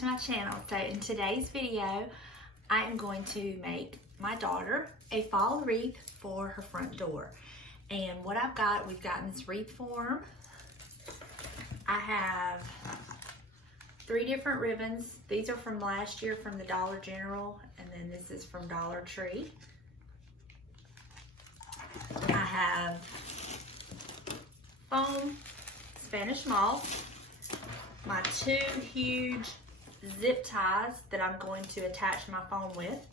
to my channel. So in today's video, I am going to make my daughter a fall wreath for her front door. And what I've got, we've got in this wreath form. I have 3 different ribbons. These are from last year from the Dollar General, and then this is from Dollar Tree. I have foam, Spanish moss, my 2 huge zip ties that I'm going to attach my foam with.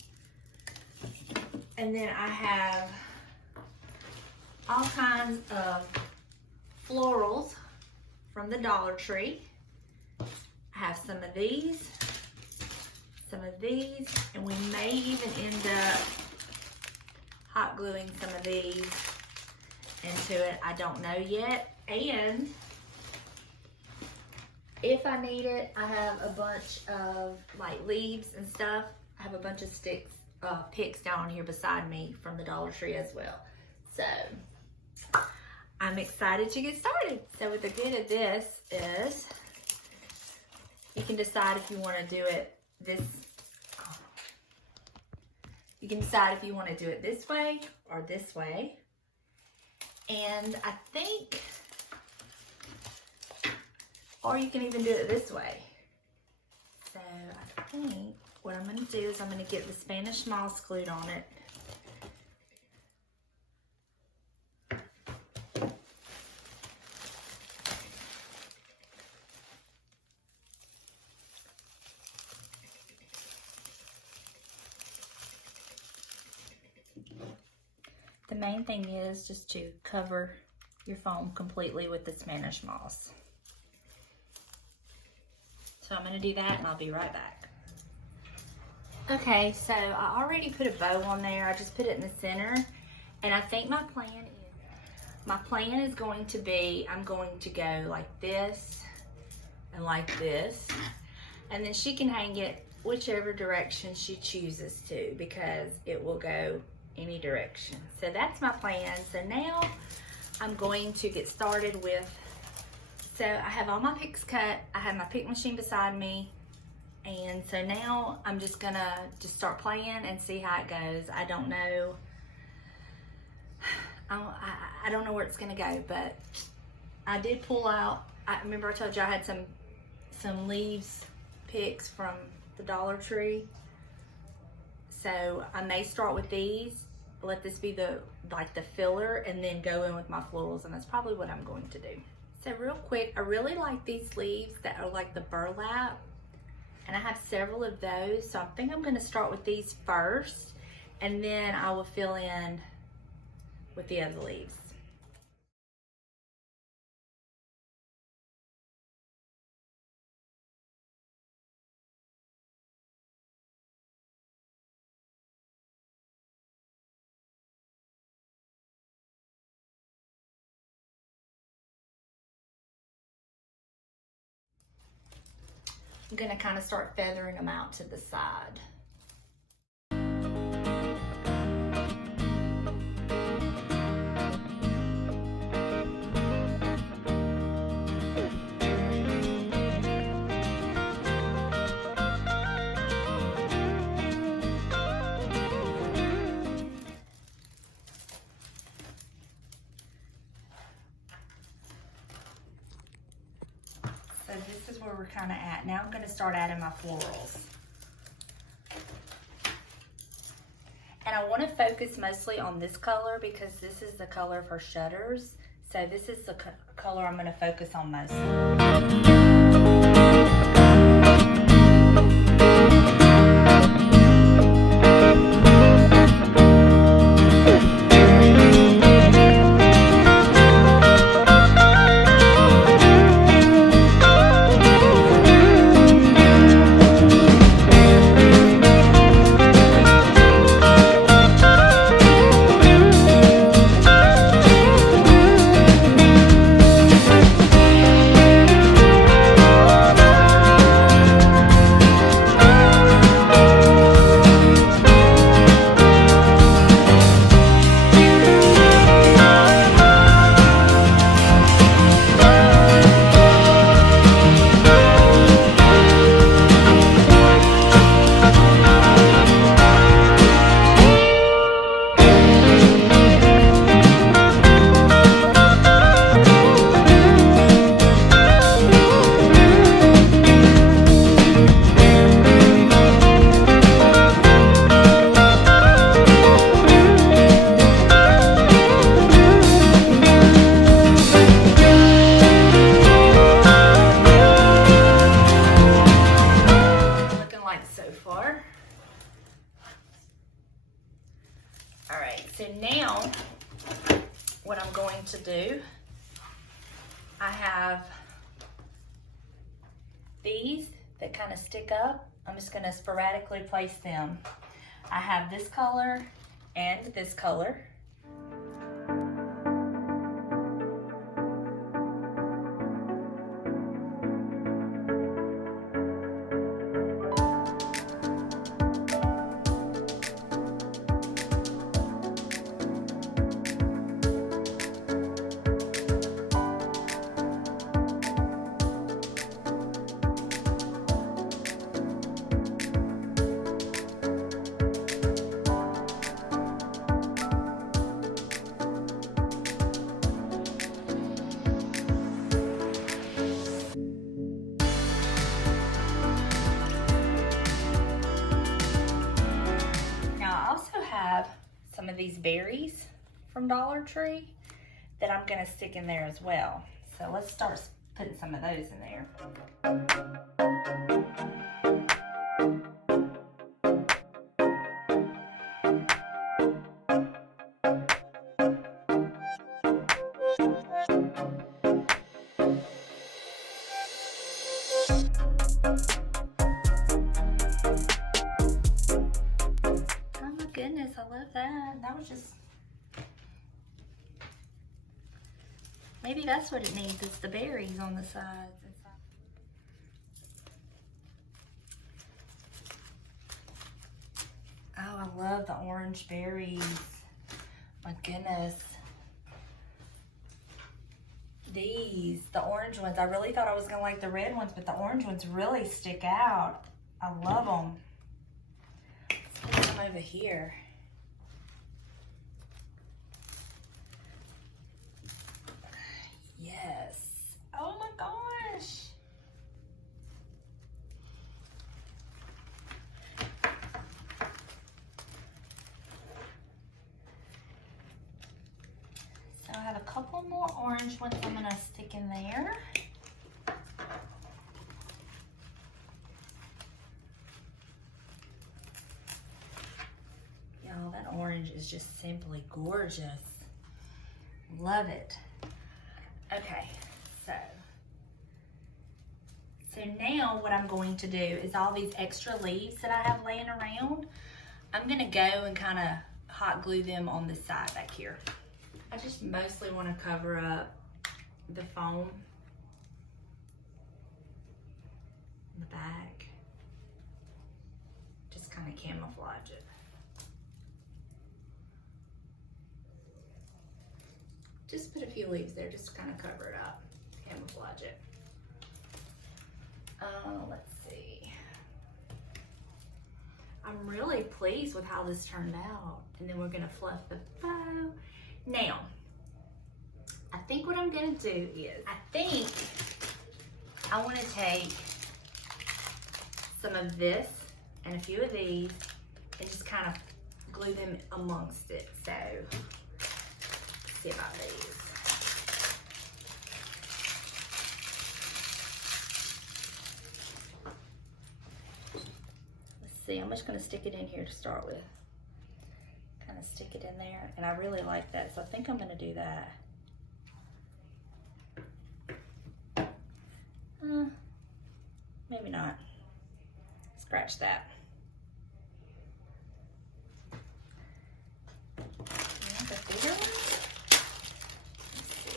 And then I have all kinds of florals from the Dollar Tree. I have some of these, and we may even end up hot gluing some of these into it. I don't know yet. And if I need it, I have a bunch of like leaves and stuff. I have a bunch of sticks, picks down here beside me from the Dollar Tree as well. So I'm excited to get started. So what the good of this is you can decide if you want to do it this. You can decide if you want to do it this way or this way. And I think, or you can even do it this way. So I think what I'm going to do is I'm going to get the Spanish moss glued on it. The main thing is just to cover your foam completely with the Spanish moss. So I'm going to do that and I'll be right back. Okay, so I already put a bow on there. I just put it in the center, and I think my plan is going to be, I'm going to go like this and like this, and then she can hang it whichever direction she chooses to, because it will go any direction. So that's my plan. So now I'm going to get started with, so I have all my picks cut. I have my pick machine beside me. And so now I'm just gonna start playing and see how it goes. I don't know. I don't know where it's gonna go, but I did pull out, I remember I told you I had some leaves picks from the Dollar Tree. So I may start with these, let this be the filler, and then go in with my florals, and that's probably what I'm going to do. So real quick, I really like these leaves that are like the burlap, and I have several of those. So I think I'm gonna start with these first, and then I will fill in with the other leaves. I'm gonna kind of start feathering them out to the side. So this is where we're kind of at. Now I'm going to start adding my florals. And I want to focus mostly on this color because this is the color of her shutters. So this is the color I'm going to focus on mostly. what I'm going to do, I have these that kind of stick up. I'm just gonna sporadically place them. I have this color and this color. Some of these berries from Dollar Tree that I'm gonna stick in there as well. So let's start putting some of those in there. Goodness, I love that. That was just, maybe that's what it needs, is the berries on the sides. Oh, I love the orange berries. My goodness. These, the orange ones, I really thought I was gonna like the red ones, but the orange ones really stick out. I love them. Over here. Yes. Oh my gosh. So I have a couple more orange ones I'm gonna stick in there. That orange is just simply gorgeous. Love it. Okay, so now what I'm going to do is all these extra leaves that I have laying around, I'm gonna go and kind of hot glue them on this side back here. I just mostly want to cover up the foam in the back. Just kind of camouflage it. Just put a few leaves there, just to kind of cover it up, camouflage it. Let's see. I'm really pleased with how this turned out. And then we're gonna fluff the bow. Now, I think what I'm gonna do is, I think I wanna take some of this and a few of these and just kind of glue them amongst it. So, let's see about these. See, I'm just going to stick it in here to start with. Kind of stick it in there, and I really like that, so I think I'm going to do that. Maybe not. Scratch that. And the bigger one? Let's see.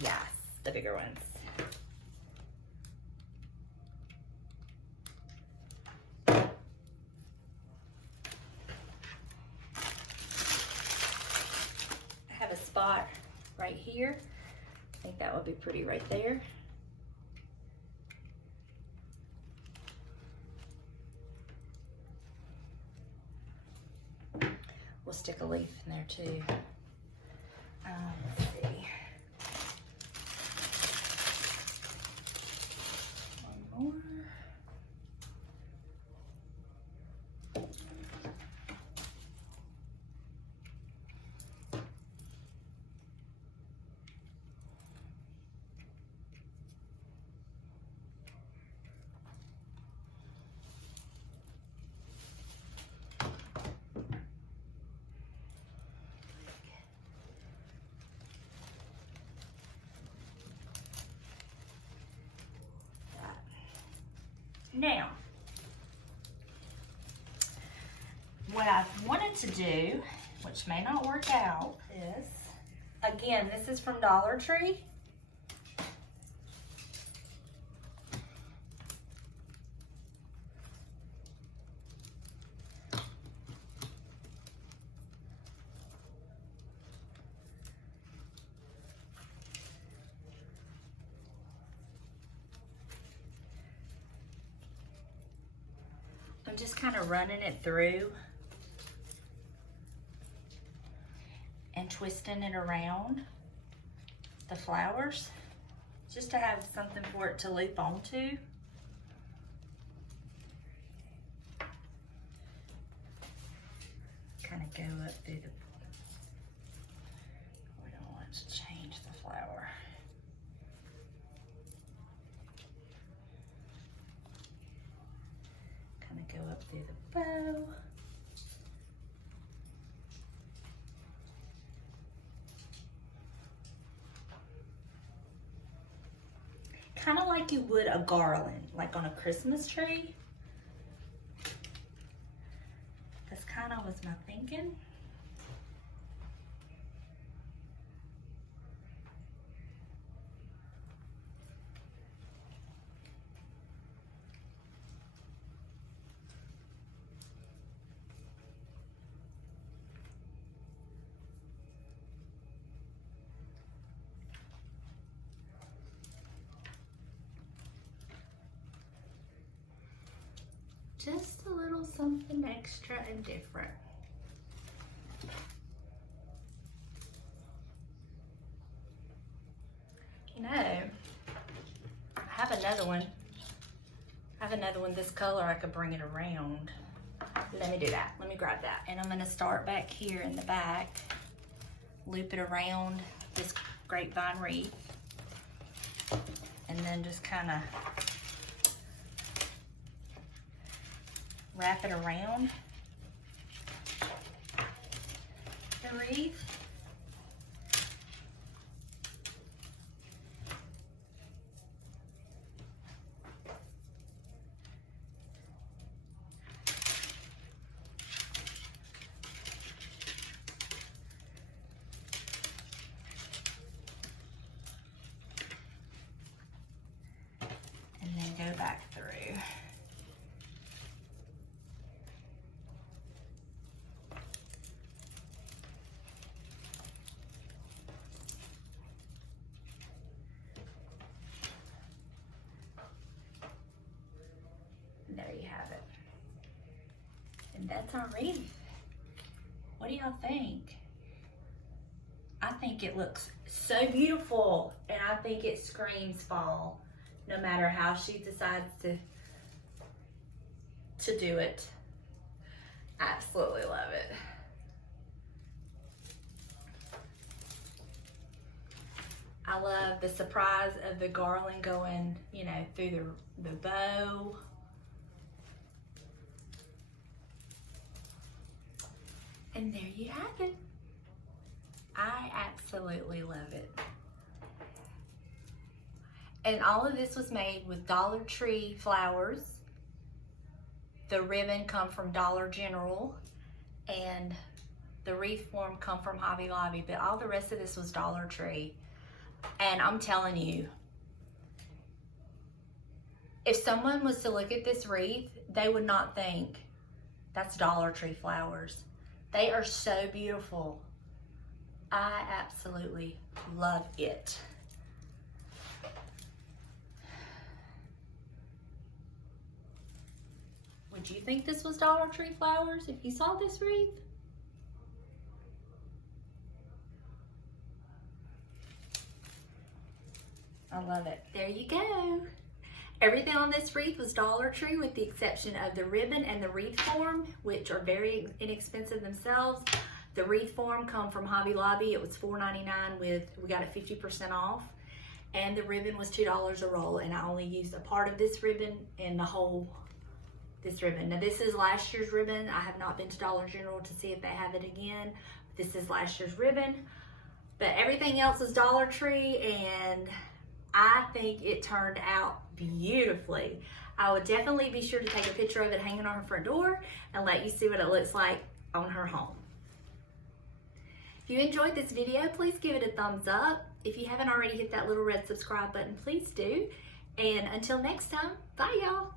Yes, the bigger ones. Spot right here. I think that would be pretty right there. We'll stick a leaf in there too. Let's see. One more. Now, what I wanted to do, which may not work out, is, again, this is from Dollar Tree. I'm just kind of running it through and twisting it around the flowers just to have something for it to loop onto. Kind of go up through the, we don't want to change the flower. Kind of go up through the bow. Kind of like you would a garland, like on a Christmas tree. That's kind of was my thinking. Just a little something extra and different. You know, I have another one. I have another one this color. I could bring it around. Let me do that. Let me grab that. And I'm going to start back here in the back, loop it around this grapevine wreath, and then just kind of wrap it around the wreath. And then go back through. There you have it. And that's our wreath. What do y'all think? I think it looks so beautiful, and I think it screams fall, no matter how she decides to do it. Absolutely love it. I love the surprise of the garland going, you know, through the bow. And there you have it. I absolutely love it. And all of this was made with Dollar Tree flowers. The ribbon come from Dollar General, and the wreath form come from Hobby Lobby, but all the rest of this was Dollar Tree. And I'm telling you, if someone was to look at this wreath, they would not think that's Dollar Tree flowers. They are so beautiful. I absolutely love it. Would you think this was Dollar Tree flowers if you saw this wreath? I love it. There you go. Everything on this wreath was Dollar Tree with the exception of the ribbon and the wreath form, which are very inexpensive themselves. The wreath form come from Hobby Lobby. It was $4.99 we got it 50% off. And the ribbon was $2 a roll, and I only used a part of this ribbon and the whole this ribbon. Now this is last year's ribbon. I have not been to Dollar General to see if they have it again. This is last year's ribbon. But everything else is Dollar Tree, and I think it turned out beautifully. I would definitely be sure to take a picture of it hanging on her front door and let you see what it looks like on her home. If you enjoyed this video, please give it a thumbs up. If you haven't already hit that little red subscribe button, please do. And until next time, bye y'all.